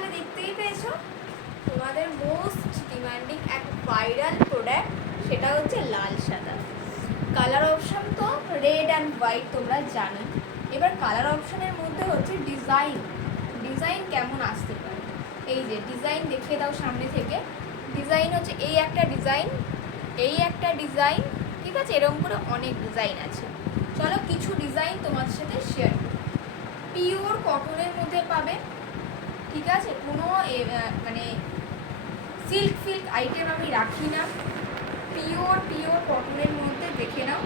তাহলে দেখতেই পেয়েছো তোমাদের মোস্ট ডিমান্ডিং এক ভাইরাল প্রোডাক্ট, সেটা হচ্ছে লাল সাদা। কালার অপশন তো রেড অ্যান্ড হোয়াইট তোমরা জানো। এবার কালার অপশনের মধ্যে হচ্ছে ডিজাইন। ডিজাইন কেমন আসতে পারে, এই যে ডিজাইন দেখিয়ে দাও সামনে থেকে। ডিজাইন হচ্ছে এই একটা ডিজাইন, এই একটা ডিজাইন, ঠিক আছে? এরকম করে অনেক ডিজাইন আছে। চলো কিছু ডিজাইন তোমাদের সাথে শেয়ার করি। পিওর কটনের মধ্যে পাবে, ঠিক আছে? কোনো মানে সিল্ক ফিল্ক আইটেম আমি রাখি না, পিওর কটনের মধ্যে দেখে নাও।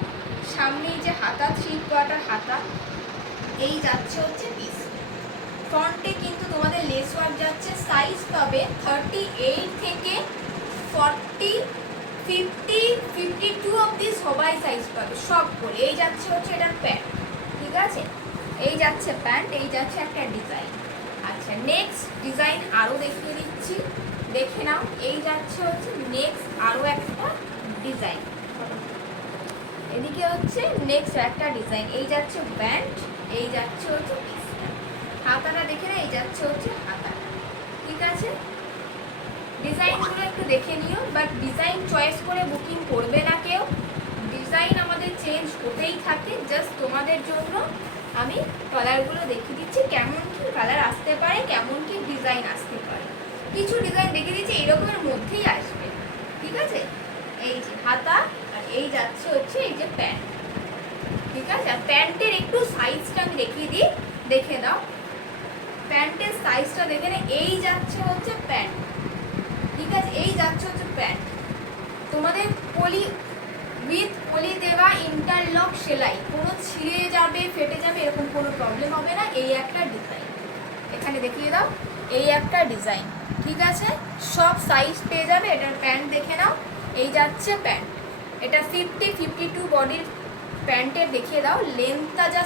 সামনেই যে হাতা, 3/4 হাতা, এই যাচ্ছে হচ্ছে পিস। ফ্রন্টে কিন্তু তোমাদের লেস ওয়ার্ক যাচ্ছে। সাইজ পাবে 38 থেকে 40, 50, 52 অবধি সবাই সাইজ পাবে, সব করে। এই যাচ্ছে হচ্ছে এটার প্যান্ট, ঠিক আছে? এই যাচ্ছে প্যান্ট, এই যাচ্ছে একটা ডিজাইন। আচ্ছা, নেক্সট ডিজাইন আরও দেখিয়ে দিচ্ছি, দেখে নাও। এই যাচ্ছে হচ্ছে নেক্সট আরও একটা ডিজাইন। এদিকে হচ্ছে নেক্সট একটা ডিজাইন। এই যাচ্ছে প্যান্ট, এই যাচ্ছে হচ্ছে পিসটা। হাতাটা দেখে না, এই যাচ্ছে হচ্ছে হাতাটা, ঠিক আছে? ডিজাইনগুলো একটু দেখে নিও, বাট ডিজাইন চয়েস করে বুকিং করবে না কেউ। ডিজাইন আমাদের চেঞ্জ হতেই থাকে। জাস্ট তোমাদের জন্য আমি কালারগুলো দেখিয়ে দিচ্ছি, কেমন কি কালার আসতে পারে, কেমন কি ডিজাইন আসতে পারে। কিছু ডিজাইন দেখিয়ে দিচ্ছি এইরকমের মধ্যেই আসবে, ঠিক আছে? এই যে হাতা, আর এই যাচ্ছে হচ্ছে এই যে প্যান্ট, ঠিক আছে? আর প্যান্টের একটু সাইজটা আমি দেখিয়ে দিই, দেখে দাও। প্যান্টের সাইজটা দেখে নে। এই যাচ্ছে হচ্ছে প্যান্ট, ঠিক আছে? এই যাচ্ছে হচ্ছে প্যান্ট। তোমাদের পলি উইথ পলি দেওয়া, ইন্টারলক সেলাই, কোনো ছিঁড়ে যাবে ফেটে যাবে এরকম কোনো প্রবলেম হবে না। এই একটা ডিজাইন এখানে দেখিয়ে দাও, এই একটা ডিজাইন, ঠিক আছে? সব সাইজ পেয়ে যাবে। এটার প্যান্ট দেখে নাও, এই যাচ্ছে প্যান্ট। এটা 50, 52 বডির প্যান্টের দেখিয়ে দাও। লেন্থটা যা